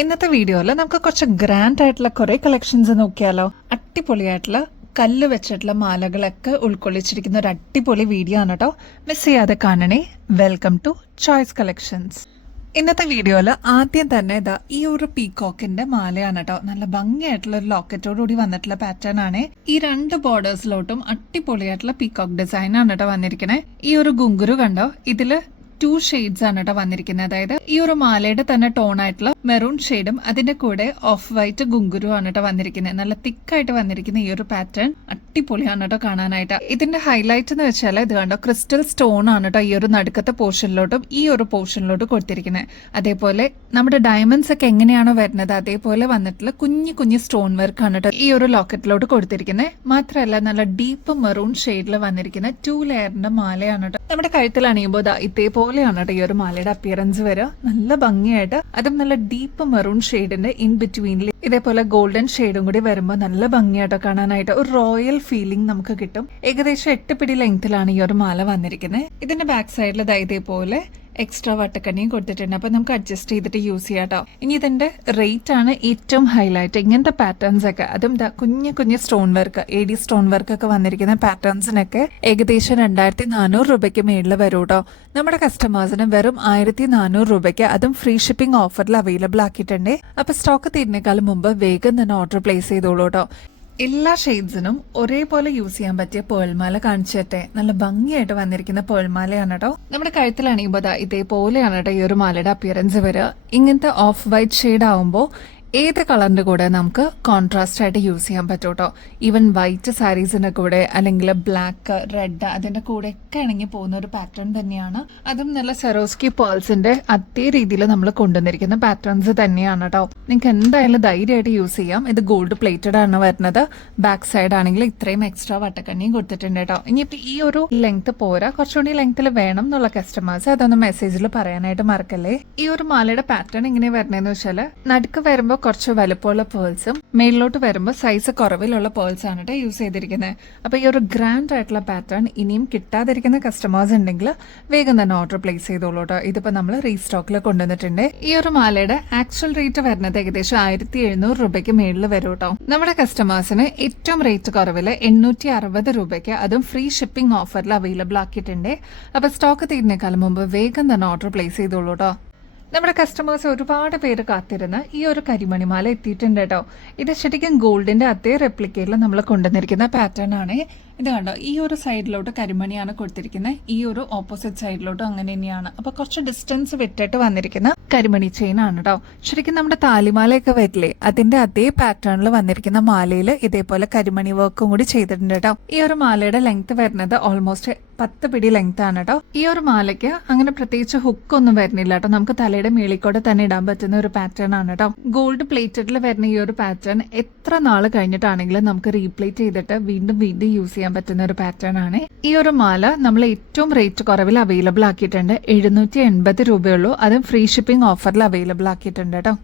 ഇന്നത്തെ വീഡിയോയിൽ നമുക്ക് കുറച്ച് ഗ്രാൻഡ് ആയിട്ടുള്ള കുറെ കളക്ഷൻസ് നോക്കിയാലോ. അടിപൊളിയായിട്ടുള്ള കല്ല് വെച്ചിട്ടുള്ള മാലകളൊക്കെ ഉൾക്കൊള്ളിച്ചിരിക്കുന്ന ഒരു അടിപൊളി വീഡിയോ ആണ് കേട്ടോ. മിസ് ചെയ്യാതെ കാണണേ. Welcome to Choice Collections. ഇന്നത്തെ വീഡിയോയിൽ ആദ്യം തന്നെ ഇതാ ഈ ഒരു പീകോക്കിന്റെ മാലയാണ് കേട്ടോ. നല്ല ഭംഗിയായിട്ടുള്ള ഒരു ലോക്കറ്റോടുകൂടി വന്നിട്ടുള്ള പാറ്റേൺ ആണ്. ഈ രണ്ട് ബോർഡേഴ്സിലോട്ടും അടിപൊളിയായിട്ടുള്ള പീകോക്ക് ഡിസൈൻ ആണ് കേട്ടോ വന്നിരിക്കണേ. ഈ ഒരു ഗുങ്കുരു കണ്ടോ, ഇതില് 2 ഷെയ്ഡ്സ് ആണ് കേട്ടോ വന്നിരിക്കുന്നത്. അതായത് ഈ ഒരു മാലയുടെ തന്നെ ടോൺ ആയിട്ടുള്ള മെറൂൺ ഷെയ്ഡും അതിന്റെ കൂടെ ഓഫ് വൈറ്റ് ഗുങ്കുരു ആണ് കേട്ടോ വന്നിരിക്കുന്നത്. നല്ല തിക്കായിട്ട് വന്നിരിക്കുന്ന ഈ ഒരു പാറ്റേൺ അടിപൊളിയാണ് കേട്ടോ കാണാനായിട്ട്. ഇതിന്റെ ഹൈലൈറ്റ് എന്ന് വെച്ചാൽ ഇത് കണ്ടോ, ക്രിസ്റ്റൽ സ്റ്റോൺ ആണ് കേട്ടോ ഈ ഒരു നടുക്കത്തെ പോർഷനിലോട്ടും ഈ ഒരു പോർഷനിലോട്ടും കൊടുത്തിരിക്കുന്നത്. അതേപോലെ നമ്മുടെ ഡയമണ്ട്സ് ഒക്കെ എങ്ങനെയാണോ വരുന്നത് അതേപോലെ വന്നിട്ടുള്ള കുഞ്ഞു കുഞ്ഞു സ്റ്റോൺ വർക്ക് ആണ് കേട്ടോ ഈ ഒരു ലോക്കറ്റിലോട്ട് കൊടുത്തിരിക്കുന്നത്. മാത്രമല്ല നല്ല ഡീപ്പ് മെറൂൺ ഷെയ്ഡിൽ വന്നിരിക്കുന്ന 2 ലെയറിന്റെ മാലയാണ് കേട്ടോ. നമ്മുടെ കഴുത്തിൽ അണിയുമ്പോൾ ഇതേപോലെയാണ് കേട്ടോ ഈ ഒരു മാലയുടെ അപ്പിയറൻസ് വരിക. നല്ല ഭംഗിയായിട്ട്, അതും നല്ല ഡീപ്പ് മെറൂൺ ഷെയ്ഡിന്റെ ഇൻ ബിറ്റ്വീനിൽ ഇതേപോലെ ഗോൾഡൻ ഷെയ്ഡും കൂടി വരുമ്പോൾ നല്ല ഭംഗിയായിട്ടോ കാണാനായിട്ട്. ഒരു റോയൽ ഫീലിംഗ് നമുക്ക് കിട്ടും. ഏകദേശം 8 പിടി ലെങ്തിലാണ് ഈ ഒരു മാല വന്നിരിക്കുന്നത്. ഇതിന്റെ ബാക്ക് സൈഡിൽ ഇതേപോലെ എക്സ്ട്രാ വട്ടക്കണ്ണിയും കൊടുത്തിട്ടുണ്ട്. അപ്പൊ നമുക്ക് അഡ്ജസ്റ്റ് ചെയ്തിട്ട് യൂസ് ചെയ്യാം കേട്ടോ. ഇനി ഇതിന്റെ റേറ്റ് ആണ് ഏറ്റവും ഹൈലൈറ്റ്. ഇങ്ങനത്തെ പാറ്റേൺസ് ഒക്കെ, അതും കുഞ്ഞു കുഞ്ഞു stone work, AD stone work ഒക്കെ വന്നിരിക്കുന്ന പാറ്റേൺസിനൊക്കെ ഏകദേശം 2400 രൂപയ്ക്ക് മേളിൽ വരും കേട്ടോ. നമ്മുടെ കസ്റ്റമേഴ്സിന് വെറും 1400 രൂപയ്ക്ക്, അതും ഫ്രീ ഷിപ്പിംഗ് ഓഫറിൽ അവൈലബിൾ ആക്കിയിട്ടുണ്ട്. അപ്പൊ സ്റ്റോക്ക് തീരുന്നേക്കാളും മുമ്പ് വേഗം തന്നെ ഓർഡർ പ്ലേസ് ചെയ്തോളൂ കേട്ടോ. എല്ലാ ഷെയ്ഡ്സിനും ഒരേപോലെ യൂസ് ചെയ്യാൻ പറ്റിയ പേൾമാല കാണിച്ചിട്ടെ. നല്ല ഭംഗിയായിട്ട് വന്നിരിക്കുന്ന പേൾമാലയാണ് കേട്ടോ. നമ്മുടെ കഴുത്തിൽ അണിയുമ്പോൾ ഇതേപോലെയാണ് കേട്ടോ ഈ ഒരു മാലയുടെ അപ്പിയറൻസ് വരിക. ഇങ്ങനത്തെ ഓഫ് വൈറ്റ് ഷെയ്ഡ് ആവുമ്പോൾ ഏത് കളറിന്റെ കൂടെ നമുക്ക് കോൺട്രാസ്റ്റ് ആയിട്ട് യൂസ് ചെയ്യാൻ പറ്റും കേട്ടോ. ഈവൻ വൈറ്റ് സാരീസിന്റെ കൂടെ അല്ലെങ്കിൽ ബ്ലാക്ക്, റെഡ് അതിന്റെ കൂടെ ഒക്കെ ഇണങ്ങി പോകുന്ന ഒരു പാറ്റേൺ തന്നെയാണ്. അതും നല്ല സെറോസ്കി പേൾസിന്റെ അതേ രീതിയിൽ നമ്മൾ കൊണ്ടുവന്നിരിക്കുന്ന പാറ്റേൺസ് തന്നെയാണ് കേട്ടോ. നിങ്ങൾക്ക് എന്തായാലും ധൈര്യമായിട്ട് യൂസ് ചെയ്യാം. ഇത് ഗോൾഡ് പ്ലേറ്റഡ് ആണ് വരുന്നത്. ബാക്ക് സൈഡ് ആണെങ്കിൽ ഇത്രയും എക്സ്ട്രാ വട്ടക്കണ്ണിയും കൊടുത്തിട്ടുണ്ട് കേട്ടോ. ഇനിയിപ്പോ ഈ ഒരു ലെങ്ത് പോരാ, കുറച്ചുകൂടി ലെങ്ത്തിൽ വേണം എന്നുള്ള കസ്റ്റമേഴ്സ് അതൊന്ന് മെസ്സേജിൽ പറയാനായിട്ട് മറക്കല്ലേ. ഈ ഒരു മാലയുടെ പാറ്റേൺ ഇങ്ങനെ വരണേന്ന് വെച്ചാൽ നടുക്ക് വരുമ്പോൾ കുറച്ച് വലുപ്പമുള്ള പേൾസും മേളിലോട്ട് വരുമ്പോൾ സൈസ് കുറവിലുള്ള പേൾസ് ആണ് കേട്ടോ യൂസ് ചെയ്തിരിക്കുന്നത്. അപ്പൊ ഈ ഒരു ഗ്രാൻഡ് ആയിട്ടുള്ള പാറ്റേൺ ഇനിയും കിട്ടാതിരിക്കുന്ന കസ്റ്റമേഴ്സ് ഉണ്ടെങ്കിൽ വേഗം തന്നെ ഓർഡർ പ്ലേസ് ചെയ്തോളൂ കേട്ടോ. ഇതിപ്പോ നമ്മൾ റീസ്റ്റോക്കിൽ കൊണ്ടുവന്നിട്ടുണ്ട്. ഈ ഒരു മാലയുടെ ആക്ച്വൽ റേറ്റ് വരുന്നത് ഏകദേശം 1700 രൂപയ്ക്ക് മേളിൽ വരും കേട്ടോ. നമ്മുടെ കസ്റ്റമേഴ്സിന് ഏറ്റവും റേറ്റ് കുറവില് 860 രൂപയ്ക്ക്, അതും ഫ്രീ ഷിപ്പിംഗ് ഓഫറിൽ അവൈലബിൾ ആക്കിയിട്ടുണ്ട്. അപ്പൊ സ്റ്റോക്ക് തീരുന്നേക്കാളും മുമ്പ് വേഗം തന്നെ ഓർഡർ പ്ലേസ് ചെയ്തോളൂ കേട്ടോ. നമ്മുടെ കസ്റ്റമേഴ്സ് ഒരുപാട് പേര് കാത്തിരുന്ന് ഈ ഒരു കരിമണിമാല എത്തിയിട്ടുണ്ട് കേട്ടോ. ഇത് ശരിക്കും ഗോൾഡിന്റെ അതേ റെപ്ലിക്കയിൽ നമ്മൾ കൊണ്ടുവന്നിരിക്കുന്ന പാറ്റേൺ ആണ്. ഇത് കണ്ടോ, ഈ ഒരു സൈഡിലോട്ട് കരിമണിയാണ് കൊടുത്തിരിക്കുന്നത്, ഈ ഒരു ഓപ്പോസിറ്റ് സൈഡിലോട്ടും അങ്ങനെ തന്നെയാണ്. അപ്പൊ കുറച്ച് ഡിസ്റ്റൻസ് വിട്ടിട്ട് വന്നിരിക്കുന്ന കരിമണി ചെയിൻ ആണ് കേട്ടോ. ശരിക്കും നമ്മുടെ താലിമാലയൊക്കെ വരില്ലേ, അതിന്റെ അതേ പാറ്റേണിൽ വന്നിരിക്കുന്ന മാലയിൽ ഇതേപോലെ കരിമണി വർക്കും കൂടി ചെയ്തിട്ടുണ്ട് കേട്ടോ. ഈ ഒരു മാലയുടെ ലെങ്ത് വരുന്നത് ഓൾമോസ്റ്റ് 10 പിടി ലെങ്ത് ആണ് കേട്ടോ. ഈ ഒരു മാലയ്ക്ക് അങ്ങനെ പ്രത്യേകിച്ച് ഹുക്ക് ഒന്നും വരുന്നില്ല കേട്ടോ. നമുക്ക് തലയുടെ മേളിക്കോടെ തന്നെ ഇടാൻ പറ്റുന്ന ഒരു പാറ്റേൺ ആണ് കേട്ടോ. ഗോൾഡ് പ്ലേറ്റഡിൽ വരുന്ന ഈ ഒരു പാറ്റേൺ എത്ര നാള് കഴിഞ്ഞിട്ടാണെങ്കിലും നമുക്ക് റീപ്ലേറ്റ് ചെയ്തിട്ട് വീണ്ടും വീണ്ടും യൂസ് ചെയ്യാൻ പറ്റുന്ന ഒരു പാറ്റേൺ ആണ്. ഈ ഒരു മാല നമ്മൾ ഏറ്റവും റേറ്റ് കുറവിൽ അവൈലബിൾ ആക്കിയിട്ടുണ്ട്. 780 രൂപയുള്ളൂ. അതും ഫ്രീ ഷിപ്പിംഗ് ഓഫറിൽ അവൈലബിൾ ആക്കിയിട്ടുണ്ട് കേട്ടോ.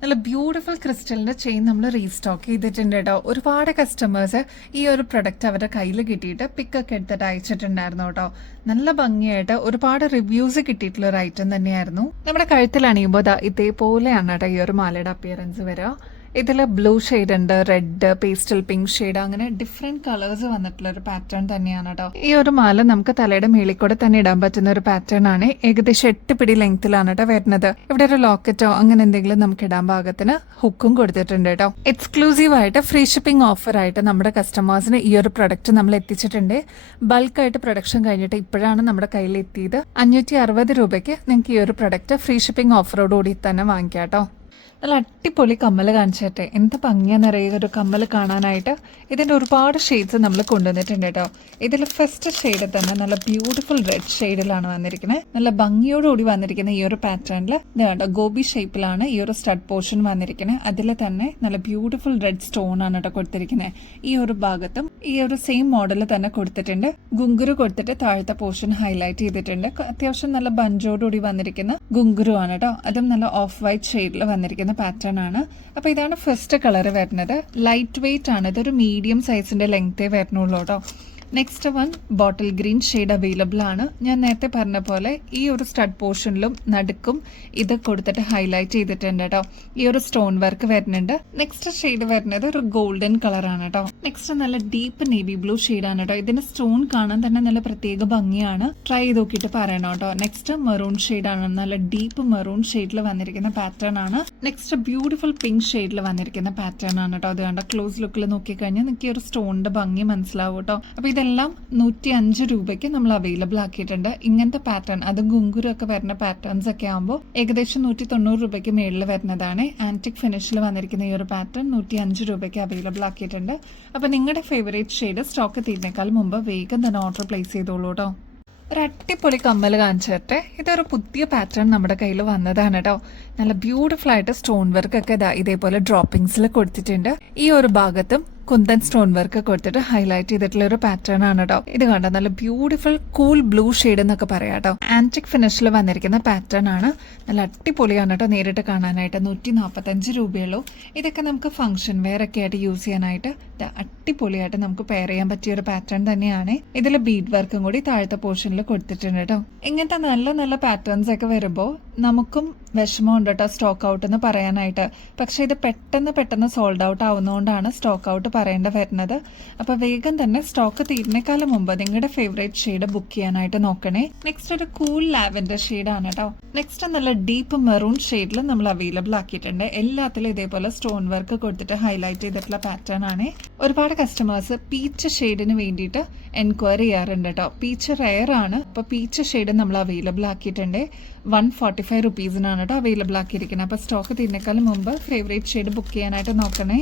നല്ല ബ്യൂട്ടിഫുൾ ക്രിസ്റ്റലിന്റെ ചെയിൻ നമ്മൾ റീസ്റ്റോക്ക് ചെയ്തിട്ടുണ്ട് കേട്ടോ. ഒരുപാട് കസ്റ്റമേഴ്സ് ഈ ഒരു പ്രൊഡക്റ്റ് അവരുടെ കയ്യിൽ കിട്ടിയിട്ട് പിക്കൊക്കെ എടുത്തിട്ട് അയച്ചിട്ടുണ്ടായിരുന്നു കേട്ടോ. നല്ല ഭംഗിയായിട്ട് ഒരുപാട് റിവ്യൂസ് കിട്ടിയിട്ടുള്ള ഒരു ഐറ്റം തന്നെയായിരുന്നു. നമ്മുടെ കഴുത്തിൽ അണിയുമ്പോൾ ഇതേപോലെയാണ് കേട്ടോ ഈ ഒരു മാലയുടെ അപ്പിയറൻസ് വരിക. ഇതിൽ ബ്ലൂ ഷെയ്ഡ് ഉണ്ട്, റെഡ്, പേസ്റ്റൽ പിങ്ക് ഷെയ്ഡ്, അങ്ങനെ ഡിഫറെന്റ് കളേഴ്സ് വന്നിട്ടുള്ള ഒരു പാറ്റേൺ തന്നെയാണ് കേട്ടോ. ഈ ഒരു മാല നമുക്ക് തലയുടെ മേളിക്കൂടെ തന്നെ ഇടാൻ പറ്റുന്ന ഒരു പാറ്റേൺ ആണ്. ഏകദേശം 8 പിടി ലെങ്ത്തിലാണ് കേട്ടോ വരുന്നത്. ഇവിടെ ഒരു ലോക്കറ്റോ അങ്ങനെ എന്തെങ്കിലും നമുക്ക് ഇടാൻ പാകത്തിന് ഹുക്കും കൊടുത്തിട്ടുണ്ട് കേട്ടോ. എക്സ്ക്ലൂസീവ് ആയിട്ട് ഫ്രീ ഷിപ്പിംഗ് ഓഫർ ആയിട്ട് നമ്മുടെ കസ്റ്റമേഴ്സിന് ഈ ഒരു പ്രൊഡക്റ്റ് നമ്മൾ എത്തിച്ചിട്ടുണ്ട്. ബൾക്കായിട്ട് പ്രൊഡക്ഷൻ കഴിഞ്ഞിട്ട് ഇപ്പോഴാണ് നമ്മുടെ കയ്യിൽ എത്തിയത്. 560 രൂപയ്ക്ക് നിങ്ങൾക്ക് ഈ ഒരു പ്രൊഡക്റ്റ് ഫ്രീ ഷിപ്പിംഗ് ഓഫറോടുകൂടി തന്നെ വാങ്ങിക്കാം കേട്ടോ. നല്ല അടിപൊളി കമ്മൽ കാണിച്ചിട്ടെ. എന്ത് ഭംഗിയാന്നറിയുക ഒരു കമ്മൽ കാണാനായിട്ട്. ഇതിൻ്റെ ഒരുപാട് ഷെയ്ഡ്സ് നമ്മൾ കൊണ്ടുവന്നിട്ടുണ്ട് കേട്ടോ. ഇതിൽ ഫസ്റ്റ് ഷെയ്ഡ് തന്നെ നല്ല ബ്യൂട്ടിഫുൾ റെഡ് ഷെയ്ഡിലാണ് വന്നിരിക്കുന്നത്. നല്ല ഭംഗിയോടുകൂടി വന്നിരിക്കുന്ന ഈ ഒരു പാറ്റേണിൽ ഇത് കണ്ടോ, ഗോബി ഷേപ്പിലാണ് ഈ ഒരു സ്റ്റഡ് പോർഷൻ വന്നിരിക്കുന്നത്. അതിൽ തന്നെ നല്ല ബ്യൂട്ടിഫുൾ റെഡ് സ്റ്റോൺ ആണ് കേട്ടോ കൊടുത്തിരിക്കുന്നത്. ഈ ഒരു ഭാഗത്തും ഈ ഒരു സെയിം മോഡൽ തന്നെ കൊടുത്തിട്ടുണ്ട്. ഗുങ്കുരു കൊടുത്തിട്ട് താഴത്തെ പോർഷൻ ഹൈലൈറ്റ് ചെയ്തിട്ടുണ്ട്. അത്യാവശ്യം നല്ല ബഞ്ചോടുകൂടി വന്നിരിക്കുന്ന ഗുങ്കുരു ആണ് കേട്ടോ. അതും നല്ല ഓഫ് വൈറ്റ് ഷെയ്ഡിൽ വന്നിരിക്കുന്ന പാറ്റേൺ ആണ്. അപ്പൊ ഇതാണ് ഫസ്റ്റ് കളർ വരുന്നത്. ലൈറ്റ് വെയിറ്റ് ആണ്. ഇതൊരു മീഡിയം സൈസിന്റെ ലെങ്തേ വരുന്നുള്ളൂ കേട്ടോ. Next one bottle green shade available ആണ്. ഞാൻ നേരത്തെ പറഞ്ഞ പോലെ ഈ ഒരു സ്റ്റഡ് പോർഷനിലും നടുക്കും ഇത് കൊടുത്തിട്ട് ഹൈലൈറ്റ് ചെയ്തിട്ടുണ്ട് കേട്ടോ. ഈ ഒരു സ്റ്റോൺ വർക്ക് വരുന്നുണ്ട്. നെക്സ്റ്റ് ഷെയ്ഡ് വരുന്നത് ഒരു ഗോൾഡൻ കളറാണ് കേട്ടോ. നെക്സ്റ്റ് നല്ല ഡീപ്പ് നേവി ബ്ലൂ ഷെയ്ഡാണ് കേട്ടോ. ഇതിന്റെ സ്റ്റോൺ കാണാൻ തന്നെ നല്ല പ്രത്യേക ഭംഗിയാണ്. ട്രൈ ചെയ്ത് നോക്കിയിട്ട് പറയണം കേട്ടോ. നെക്സ്റ്റ് മെറൂൺ ഷെയ്ഡാണ്. നല്ല ഡീപ്പ് മെറൂൺ ഷെയ്ഡിൽ വന്നിരിക്കുന്ന പാറ്റേൺ ആണ്. നെക്സ്റ്റ് ബ്യൂട്ടിഫുൾ പിങ്ക് ഷെയ്ഡിൽ വന്നിരിക്കുന്ന പാറ്റേൺ ആണ് കേട്ടോ. അത് കണ്ട ക്ലോസ് ലുക്കിൽ നോക്കിക്കഴിഞ്ഞാൽ നിങ്ങൾക്ക് ഈ ഒരു സ്റ്റോണിന്റെ ഭംഗി മനസ്സിലാവും കേട്ടോ. അപ്പൊ ഇതെല്ലാം 105 രൂപയ്ക്ക് നമ്മൾ അവൈലബിൾ ആക്കിയിട്ടുണ്ട്. ഇങ്ങനത്തെ പാറ്റേൺ, അത് ഗുങ്കുരു ഒക്കെ വരുന്ന പാറ്റേൺസ് ഒക്കെ ആകുമ്പോൾ ഏകദേശം 190 രൂപയ്ക്ക് മേളിൽ വരുന്നതാണ്. ആന്റിക് ഫിനിഷിൽ വന്നിരിക്കുന്ന ഈ ഒരു പാറ്റേൺ 105 രൂപയ്ക്ക് അവൈലബിൾ ആക്കിയിട്ടുണ്ട്. അപ്പൊ നിങ്ങളുടെ ഫേവറേറ്റ് ഷെയ്ഡ് സ്റ്റോക്ക് തീരുന്നേക്കാൾ മുമ്പ് വേഗം തന്നെ ഓർഡർ പ്ലേസ് ചെയ്തോളൂ കേട്ടോ. ഒരു അടിപൊളി കമ്മൽ കാണിച്ചിട്ട് ഇതൊരു പുതിയ പാറ്റേൺ നമ്മുടെ കയ്യിൽ വന്നതാണ് കേട്ടോ. നല്ല ബ്യൂട്ടിഫുൾ ആയിട്ട് സ്റ്റോൺ വർക്ക് ഒക്കെ ഇതേപോലെ ഡ്രോപ്പിംഗ്സിൽ കൊടുത്തിട്ടുണ്ട്. ഈ ഒരു ഭാഗത്തും കുന്തൻ സ്റ്റോൺ വർക്ക് കൊടുത്തിട്ട് ഹൈലൈറ്റ് ചെയ്തിട്ടുള്ള ഒരു പാറ്റേൺ ആണ് കേട്ടോ. ഇത് കണ്ടോ, നല്ല ബ്യൂട്ടിഫുൾ കൂൾ ബ്ലൂ ഷെയ്ഡ് എന്നൊക്കെ പറയാം കേട്ടോ. ആന്റിക് ഫിനിഷിൽ വന്നിരിക്കുന്ന പാറ്റേൺ ആണ്. നല്ല അടിപൊളിയാണ് കേട്ടോ നേരിട്ട് കാണാനായിട്ട്. 145 രൂപയുള്ളൂ. ഇതൊക്കെ നമുക്ക് ഫംഗ്ഷൻ വെയർ ഒക്കെ ആയിട്ട് യൂസ് ചെയ്യാനായിട്ട് അടിപൊളിയായിട്ട് നമുക്ക് പെയർ ചെയ്യാൻ പറ്റിയ ഒരു പാറ്റേൺ തന്നെയാണ്. ഇതിൽ ബീഡ് വർക്കും കൂടി താഴത്തെ പോർഷനിൽ കൊടുത്തിട്ടുണ്ട് കേട്ടോ. ഇങ്ങനത്തെ നല്ല നല്ല പാറ്റേൺസ് ഒക്കെ വരുമ്പോൾ നമുക്കും വിഷമമുണ്ട് കേട്ടോ സ്റ്റോക്ക് ഔട്ട് എന്ന് പറയാനായിട്ട്. പക്ഷെ ഇത് പെട്ടെന്ന് സോൾഡ് ഔട്ട് ആവുന്നതുകൊണ്ടാണ് സ്റ്റോക്ക് ഔട്ട് പറയേണ്ട വരുന്നത്. അപ്പൊ വേഗം തന്നെ സ്റ്റോക്ക് തീരുന്നേക്കാളും മുമ്പ് നിങ്ങളുടെ ഫേവറേറ്റ് ഷെയ്ഡ് ബുക്ക് ചെയ്യാനായിട്ട് നോക്കണേ. നെക്സ്റ്റ് ഒരു കൂൾ ലാവൻഡർ ഷെയ്ഡ് ആണ് കേട്ടോ. നെക്സ്റ്റ് നല്ല ഡീപ്പ് മെറൂൺ ഷെയ്ഡിൽ നമ്മൾ അവൈലബിൾ ആക്കിയിട്ടുണ്ട്. എല്ലാത്തിലും ഇതേപോലെ സ്റ്റോൺ വർക്ക് കൊടുത്തിട്ട് ഹൈലൈറ്റ് ചെയ്തിട്ടുള്ള പാറ്റേൺ ആണ്. ഒരുപാട് കസ്റ്റമേഴ്സ് പീച്ച് ഷെയ്ഡിന് വേണ്ടിയിട്ട് എൻക്വയറി ചെയ്യാറുണ്ട് കേട്ടോ. പീച്ച് റെയർ ആണ്. അപ്പൊ പീച്ച് ഷെയ്ഡ് നമ്മൾ അവൈലബിൾ ആക്കിയിട്ടുണ്ട്. 145 റുപ്പീസിനാണ് കേട്ടോ അവൈലബിൾ ആക്കിയിരിക്കുന്നത്. അപ്പൊ സ്റ്റോക്ക് തീരുന്നേക്കാളും മുമ്പ് ഫേവറേറ്റ് ഷെയ്ഡ് ബുക്ക് ചെയ്യാനായിട്ട് നോക്കണേ.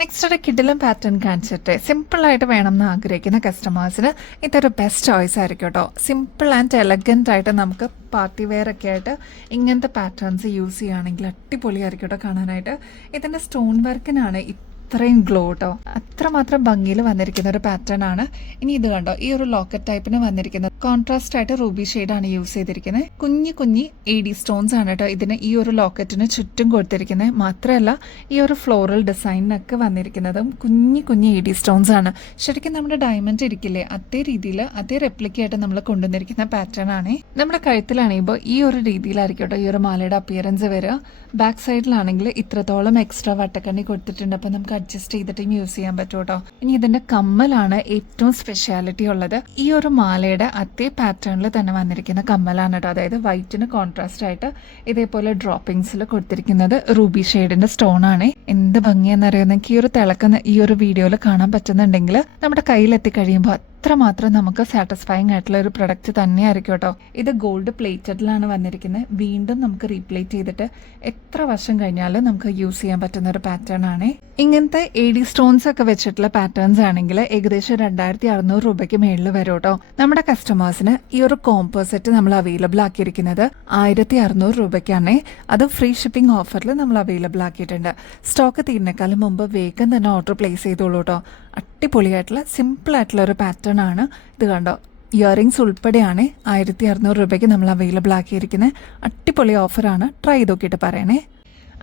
നെക്സ്റ്റ് ഒരു കിഡിലും പാറ്റേൺ കാണിച്ചിട്ട് സിമ്പിളായിട്ട് വേണം എന്ന് ആഗ്രഹിക്കുന്ന കസ്റ്റമേഴ്സിന് ഇതൊരു ബെസ്റ്റ് ചോയ്സ് ആയിരിക്കും കേട്ടോ. സിമ്പിൾ ആൻഡ് എലഗൻ്റ് ആയിട്ട് നമുക്ക് പാർട്ടി വെയർ ഒക്കെ ആയിട്ട് ഇങ്ങനത്തെ പാറ്റേൺസ് യൂസ് ചെയ്യുകയാണെങ്കിൽ അടിപൊളിയായിരിക്കും കേട്ടോ കാണാനായിട്ട്. ഇതിൻ്റെ സ്റ്റോൺ വർക്കിനാണ് അത്രയും ഗ്ലോ കേട്ടോ. അത്രമാത്രം ഭംഗിയിൽ വന്നിരിക്കുന്ന ഒരു പാറ്റേൺ ആണ്. ഇനി ഇത് കണ്ടോ, ഈ ഒരു ലോക്കറ്റ് ടൈപ്പിന് വന്നിരിക്കുന്നത് കോൺട്രാസ്റ്റ് ആയിട്ട് റൂബി ഷെയ്ഡാണ് യൂസ് ചെയ്തിരിക്കുന്നത്. കുഞ്ഞി AD സ്റ്റോൺസ് ആണ് കേട്ടോ ഇതിന് ഈ ഒരു ലോക്കറ്റിന് ചുറ്റും കൊടുത്തിരിക്കുന്നത്. മാത്രമല്ല ഈ ഒരു ഫ്ലോറൽ ഡിസൈനിനൊക്കെ വന്നിരിക്കുന്നതും കുഞ്ഞി AD സ്റ്റോൺസ് ആണ്. ശരിക്കും നമ്മുടെ ഡയമണ്ട് ഇരിക്കില്ലേ, അതേ രീതിയിൽ അതേ റെപ്ലിക്കായിട്ട് നമ്മൾ കൊണ്ടുവന്നിരിക്കുന്ന പാറ്റേൺ ആണ്. നമ്മുടെ കഴുത്തിലാണെങ്കിൽ ഈ ഒരു രീതിയിലായിരിക്കും കേട്ടോ ഈ ഒരു മാലയുടെ അപ്പിയറൻസ് വരിക. ബാക്ക് സൈഡിലാണെങ്കിൽ ഇത്രത്തോളം എക്സ്ട്രാ വട്ടക്കണ്ണി കൊടുത്തിട്ടുണ്ട്. അപ്പൊ നമുക്ക് അഡ്ജസ്റ്റ് ചെയ്തിട്ടും യൂസ് ചെയ്യാൻ പറ്റും കേട്ടോ. ഇനി ഇതിന്റെ കമ്മലാണ് ഏറ്റവും സ്പെഷ്യാലിറ്റി ഉള്ളത്. ഈ ഒരു മാലയുടെ അതേ പാറ്റേണിൽ തന്നെ വന്നിരിക്കുന്ന കമ്മലാണ് കേട്ടോ. അതായത് വൈറ്റിന് കോൺട്രാസ്റ്റ് ആയിട്ട് ഇതേപോലെ ഡ്രോപ്പിംഗ്സിൽ കൊടുത്തിരിക്കുന്നത് റൂബി ഷെയ്ഡിന്റെ സ്റ്റോൺ ആണ്. എന്ത് ഭംഗിയെന്നറിയാം. നിങ്ങൾക്ക് ഈ ഒരു തിളക്കുന്ന ഈ ഒരു വീഡിയോയിൽ കാണാൻ പറ്റുന്നുണ്ടെങ്കിൽ നമ്മുടെ കയ്യിലെത്തി കഴിയുമ്പോൾ അത്രമാത്രം നമുക്ക് സാറ്റിസ്ഫൈങ് ആയിട്ടുള്ള ഒരു പ്രൊഡക്റ്റ് തന്നെയായിരിക്കും കേട്ടോ. ഇത് ഗോൾഡ് പ്ലേറ്റഡിലാണ് വന്നിരിക്കുന്നത്. വീണ്ടും നമുക്ക് റീപ്ലേറ്റ് ചെയ്തിട്ട് എത്ര വർഷം കഴിഞ്ഞാലും നമുക്ക് യൂസ് ചെയ്യാൻ പറ്റുന്ന ഒരു പാറ്റേൺ ആണ്. ഇങ്ങനത്തെ AD സ്റ്റോൺസ് ഒക്കെ വെച്ചിട്ടുള്ള പാറ്റേൺസ് ആണെങ്കിൽ ഏകദേശം 2600 രൂപയ്ക്ക് മേളിൽ വരും കേട്ടോ. നമ്മുടെ കസ്റ്റമേഴ്സിന് ഈ ഒരു കോമ്പോസിറ്റ് നമ്മൾ അവൈലബിൾ ആക്കിയിരിക്കുന്നത് 1600 രൂപയ്ക്കാണ്. അത് ഫ്രീ ഷിപ്പിംഗ് ഓഫറിൽ നമ്മൾ അവൈലബിൾ ആക്കിയിട്ടുണ്ട്. സ്റ്റോക്ക് തീരുന്നേക്കാളും മുമ്പ് വേഗം തന്നെ ഓർഡർ പ്ലേസ് ചെയ്തോളൂ കേട്ടോ. അടിപൊളിയായിട്ടുള്ള സിമ്പിൾ ആയിട്ടുള്ള ഒരു പാറ്റേൺ ആണ്. ഇത് കണ്ടോ, ഇയറിംഗ്സ് ഉൾപ്പെടെയാണ് 1600 രൂപയ്ക്ക് നമ്മൾ അവൈലബിൾ ആക്കിയിരിക്കുന്നത്. അടിപൊളി ഓഫറാണ്. ട്രൈ ചെയ്ത് നോക്കിയിട്ട് പറയണേ.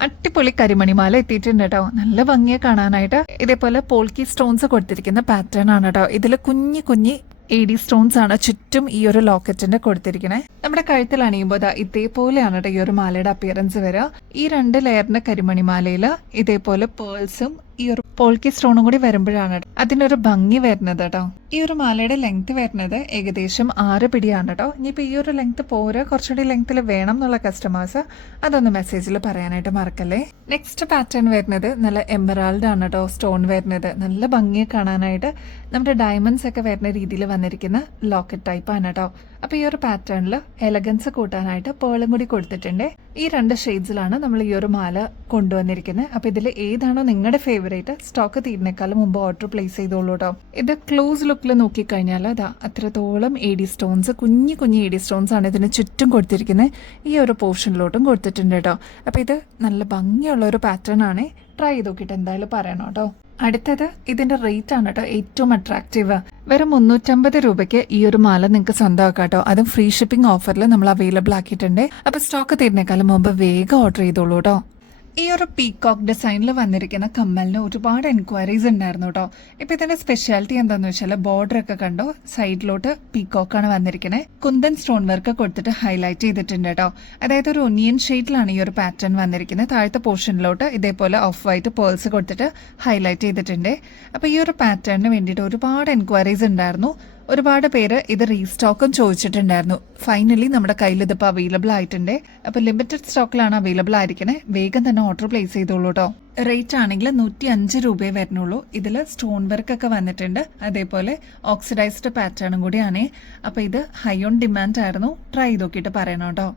അടിപൊളി കരിമണിമാല എത്തിയിട്ടുണ്ട് കേട്ടോ. നല്ല ഭംഗിയെ കാണാനായിട്ട് ഇതേപോലെ പോൾക്കി സ്റ്റോൺസ് കൊടുത്തിരിക്കുന്ന പാറ്റേൺ ആണ് കേട്ടോ. ഇതിൽ കുഞ്ഞി AD സ്റ്റോൺസ് ആണ് ചുറ്റും ഈ ഒരു ലോക്കറ്റിന്റെ കൊടുത്തിരിക്കുന്നത്. നമ്മുടെ കഴുത്തിൽ അണിയുമ്പോൾ ഇതേപോലെയാണ് കേട്ടോ ഈ ഒരു മാലയുടെ അപ്പിയറൻസ് വരിക. ഈ 2 ലെയറിന്റെ കരിമണിമാലയിൽ ഇതേപോലെ പേൾസും ഈ ഒരു പോൾക്കി സ്റ്റോണും കൂടി വരുമ്പോഴാണ് അതിനൊരു ഭംഗി വരുന്നത് കേട്ടോ. ഈ ഒരു മാലയുടെ ലെങ്ത് വരുന്നത് ഏകദേശം 6 പിടിയാണ് കേട്ടോ. ഇനിയിപ്പോൾ ഈ ഒരു ലെങ്ത് പോരാ, കുറച്ചുകൂടി ലെങ്ത്തിൽ വേണം എന്നുള്ള കസ്റ്റമേഴ്സ് അതൊന്ന് മെസ്സേജിൽ പറയാനായിട്ട് മറക്കല്ലേ. നെക്സ്റ്റ് പാറ്റേൺ വരുന്നത് നല്ല എമറാൾഡ് ആണ് കേട്ടോ സ്റ്റോൺ വരുന്നത്. നല്ല ഭംഗിയെ കാണാനായിട്ട് നമ്മുടെ ഡയമണ്ട്സ് ഒക്കെ വരുന്ന രീതിയിൽ വന്നിരിക്കുന്ന ലോക്കറ്റ് ടൈപ്പ് ആണ് കേട്ടോ. അപ്പൊ ഈ ഒരു പാറ്റേണിൽ എലഗൻസ് കൂട്ടാനായിട്ട് പേളും കൂടി കൊടുത്തിട്ടുണ്ട്. ഈ 2 ഷെയ്ഡ്സിലാണ് നമ്മൾ ഈ ഒരു മാല കൊണ്ടുവന്നിരിക്കുന്നത്. അപ്പൊ ഇതിൽ ഏതാണോ നിങ്ങളുടെ ഫേവറേറ്റ് സ്റ്റോക്ക് തീരുന്നേക്കാളും മുമ്പ് ഓർഡർ പ്ലേസ് ചെയ്തോളൂ കേട്ടോ. ഇത് ക്ലോസ് ലുക്കിൽ നോക്കിക്കഴിഞ്ഞാൽ അത്രത്തോളം AD സ്റ്റോൺസ്, കുഞ്ഞി AD സ്റ്റോൺസ് ആണ് ഇതിന് ചുറ്റും കൊടുത്തിരിക്കുന്നത്. ഈ ഒരു പോർഷനിലോട്ടും കൊടുത്തിട്ടുണ്ട് കേട്ടോ. അപ്പൊ ഇത് നല്ല ഭംഗിയുള്ള ഒരു പാറ്റേൺ ആണ്. ട്രൈ ചെയ്ത് നോക്കിയിട്ട് എന്തായാലും പറയണം കേട്ടോ. അടുത്തത് ഇതിന്റെ റേറ്റ് ആണ് കേട്ടോ ഏറ്റവും അട്രാക്റ്റീവ്. വെറും 350 രൂപയ്ക്ക് ഈ ഒരു മാല നിങ്ങൾക്ക് സ്വന്തമാക്കാം കേട്ടോ. അതും ഫ്രീ ഷിപ്പിംഗ് ഓഫറിൽ നമ്മൾ അവൈലബിൾ ആക്കിയിട്ടുണ്ട്. അപ്പൊ സ്റ്റോക്ക് തീരുന്നേക്കാളും മുമ്പ് വേഗം ഓർഡർ ചെയ്തോളൂ കേട്ടോ. ഈ ഒരു പീകോക്ക് ഡിസൈനിൽ വന്നിരിക്കുന്ന കമ്മലിന് ഒരുപാട് എൻക്വയറീസ് ഉണ്ടായിരുന്നു കേട്ടോ. ഇപ്പൊ ഇതിന്റെ സ്പെഷ്യാലിറ്റി എന്താന്ന് വെച്ചാൽ ബോർഡർ ഒക്കെ കണ്ടോ, സൈഡിലോട്ട് പീകോക്കാണ് വന്നിരിക്കുന്നത്. കുന്തൻ സ്റ്റോൺ വർക്ക് കൊടുത്തിട്ട് ഹൈലൈറ്റ് ചെയ്തിട്ടുണ്ട് കേട്ടോ. അതായത് ഒരു ഒനിയൻ ഷെയ്ഡിലാണ് ഈ ഒരു പാറ്റേൺ വന്നിരിക്കുന്നത്. താഴത്തെ പോർഷനിലോട്ട് ഇതേപോലെ ഓഫ് വൈറ്റ് പേൾസ് കൊടുത്തിട്ട് ഹൈലൈറ്റ് ചെയ്തിട്ടുണ്ട്. അപ്പൊ ഈ ഒരു പാറ്റേണിന് വേണ്ടിയിട്ട് ഒരുപാട് എൻക്വയറീസ് ഉണ്ടായിരുന്നു. ഒരുപാട് പേര് ഇത് റീസ്റ്റോക്കും ചോദിച്ചിട്ടുണ്ടായിരുന്നു. ഫൈനലി നമ്മുടെ കയ്യിൽ ഇതിപ്പോൾ അവൈലബിൾ ആയിട്ടുണ്ട്. അപ്പോൾ ലിമിറ്റഡ് സ്റ്റോക്കിലാണ് അവൈലബിൾ ആയിരിക്കണേ. വേഗം തന്നെ ഓർഡർ പ്ലേസ് ചെയ്തോളൂ കേട്ടോ. റേറ്റ് ആണെങ്കിൽ 105 രൂപയെ വരുന്നുള്ളൂ. ഇതിൽ സ്റ്റോൺ വർക്ക് ഒക്കെ വന്നിട്ടുണ്ട്. അതേപോലെ ഓക്സിഡൈസ്ഡ് പാറ്റേണും കൂടിയാണ്. അപ്പോൾ ഇത് ഹൈ ഓൺ ഡിമാൻഡ് ആയിരുന്നു. ട്രൈ ചെയ്ത് നോക്കിയിട്ട് പറയണം കേട്ടോ.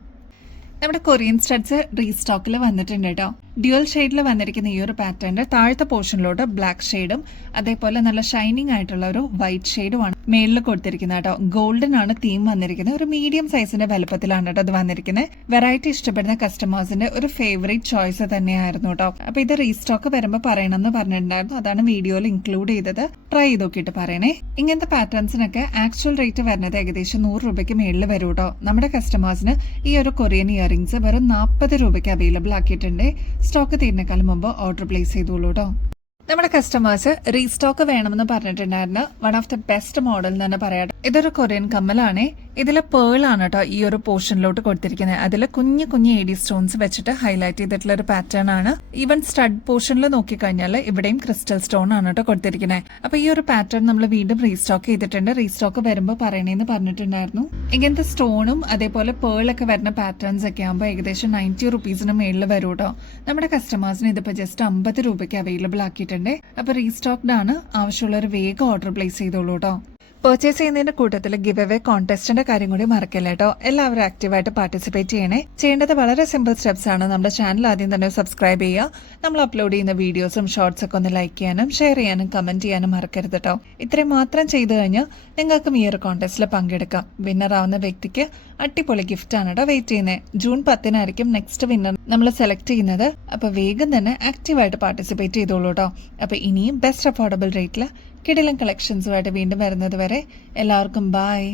നമ്മുടെ കൊറിയൻ സ്റ്റഡ്സ് റീസ്റ്റോക്കിൽ വന്നിട്ടുണ്ട് കേട്ടോ. ഡ്യുവൽ ഷെയ്ഡിൽ വന്നിരിക്കുന്ന ഈ ഒരു പാറ്റേണിന്റെ താഴത്തെ പോർഷനിലോട്ട് ബ്ലാക്ക് ഷെയ്ഡും അതേപോലെ നല്ല ഷൈനിങ് ആയിട്ടുള്ള ഒരു വൈറ്റ് ഷെയ്ഡുമാണ് മേളിൽ കൊടുത്തിരിക്കുന്നത് കേട്ടോ. ഗോൾഡൻ ആണ് തീം വന്നിരിക്കുന്നത്. ഒരു മീഡിയം സൈസിന്റെ വലുപ്പത്തിലാണ് കേട്ടോ അത് വന്നിരിക്കുന്നത്. വെറൈറ്റി ഇഷ്ടപ്പെടുന്ന കസ്റ്റമേഴ്സിന്റെ ഒരു ഫേവറേറ്റ് ചോയ്സ് തന്നെയായിരുന്നു കേട്ടോ. അപ്പൊ ഇത് റീസ്റ്റോക്ക് വരുമ്പോൾ പറയണമെന്ന് പറഞ്ഞിട്ടുണ്ടായിരുന്നു. അതാണ് വീഡിയോയിൽ ഇൻക്ലൂഡ് ചെയ്തത്. ട്രൈ ചെയ്ത് നോക്കിയിട്ട് പറയണേ. ഇങ്ങനത്തെ പാറ്റേൺസിനൊക്കെ ആക്ച്വൽ റേറ്റ് വരുന്നത് ഏകദേശം 100 രൂപയ്ക്ക് മേളിൽ വരും കേട്ടോ. നമ്മുടെ കസ്റ്റമേഴ്സിന് ഈ ഒരു കൊറിയൻ ഇയറിംഗ്സ് വെറും 40 രൂപയ്ക്ക് അവൈലബിൾ ആക്കിയിട്ടുണ്ട്. സ്റ്റോക്ക് തീരുന്നേക്കാളും മുമ്പ് ഓർഡർ പ്ലേസ് ചെയ്തോളൂ കേട്ടോ. നമ്മുടെ കസ്റ്റമേഴ്സ് റീസ്റ്റോക്ക് വേണമെന്ന് പറഞ്ഞിട്ടുണ്ടായിരുന്ന one of the best model എന്ന് തന്നെ പറയാം. ഇതൊരു കൊറിയൻ കമ്മലാണ്. ഇതിലെ പേൾ ആണ് കേട്ടോ ഈ ഒരു പോർഷനിലോട്ട് കൊടുത്തിരിക്കുന്നത്. അതിൽ കുഞ്ഞു കുഞ്ഞു എഡി സ്റ്റോൺസ് വെച്ചിട്ട് ഹൈലൈറ്റ് ചെയ്തിട്ടുള്ള ഒരു പാറ്റേൺ ആണ്. ഈവൻ സ്റ്റഡ് പോർഷനിൽ നോക്കിക്കഴിഞ്ഞാൽ ഇവിടെയും ക്രിസ്റ്റൽ സ്റ്റോൺ ആണ് കേട്ടോ കൊടുത്തിരിക്കുന്നത്. അപ്പൊ ഈ ഒരു പാറ്റേൺ നമ്മൾ വീണ്ടും റീസ്റ്റോക്ക് ചെയ്തിട്ടുണ്ട്. റീസ്റ്റോക്ക് വരുമ്പോൾ പറയണേന്ന് പറഞ്ഞിട്ടുണ്ടായിരുന്നു. ഇങ്ങനത്തെ സ്റ്റോണും അതേപോലെ പേളൊക്കെ വരുന്ന പാറ്റേൺസ് ഒക്കെ ആകുമ്പോൾ ഏകദേശം 90 റുപ്പീസിന് മേളിൽ വരും കേട്ടോ. നമ്മുടെ കസ്റ്റമേഴ്സിന് ഇതിപ്പോൾ ജസ്റ്റ് 50 രൂപയ്ക്ക് അവൈലബിൾ ആക്കിയിട്ടുണ്ട്. അപ്പൊ റീസ്റ്റോക്ഡ് ആണ്. ആവശ്യമുള്ളവർ വേഗം ഓർഡർ പ്ലേസ് ചെയ്തോളൂ കേട്ടോ. പർച്ചേസ് ചെയ്യുന്നതിന്റെ കൂട്ടത്തിൽ ഗിവ് അവേ കോൺടെസ്റ്റിന്റെ കാര്യം കൂടി മറക്കല്ലേ കേട്ടോ. എല്ലാവരും ആക്റ്റീവായിട്ട് പാർട്ടിസിപ്പേറ്റ് ചെയ്യണേ. ചെയ്യേണ്ടത് വളരെ സിമ്പിൾ സ്റ്റെപ്സ് ആണ്. നമ്മുടെ ചാനൽ ആദ്യം തന്നെ സബ്സ്ക്രൈബ് ചെയ്യുക. നമ്മൾ അപ്ലോഡ് ചെയ്യുന്ന വീഡിയോസും ഷോർട്സ് ഒക്കെ ഒന്ന് ലൈക്ക് ചെയ്യാനും ഷെയർ ചെയ്യാനും കമന്റ് ചെയ്യാനും മറക്കരുത് കേട്ടോ. ഇത്രയും മാത്രം ചെയ്തു കഴിഞ്ഞാൽ നിങ്ങൾക്കും ഈ ഒരു കോൺടെസ്റ്റിൽ പങ്കെടുക്കാം. വിന്നർ ആവുന്ന വ്യക്തിക്ക് അടിപൊളി ഗിഫ്റ്റ് ആണ് കേട്ടോ വെയിറ്റ് ചെയ്യുന്നത്. ജൂൺ 10 നെക്സ്റ്റ് വിന്നർ നമ്മൾ സെലക്ട് ചെയ്യുന്നത്. അപ്പൊ വേഗം തന്നെ ആക്റ്റീവായിട്ട് പാർട്ടിസിപ്പേറ്റ് ചെയ്തോളൂ കേട്ടോ. അപ്പൊ ഇനിയും ബെസ്റ്റ് അഫോർഡബിൾ റേറ്റിൽ കിടിലൻ കളക്ഷൻസുമായിട്ട് വീണ്ടും വരുന്നത് വരെ എല്ലാവർക്കും ബൈ.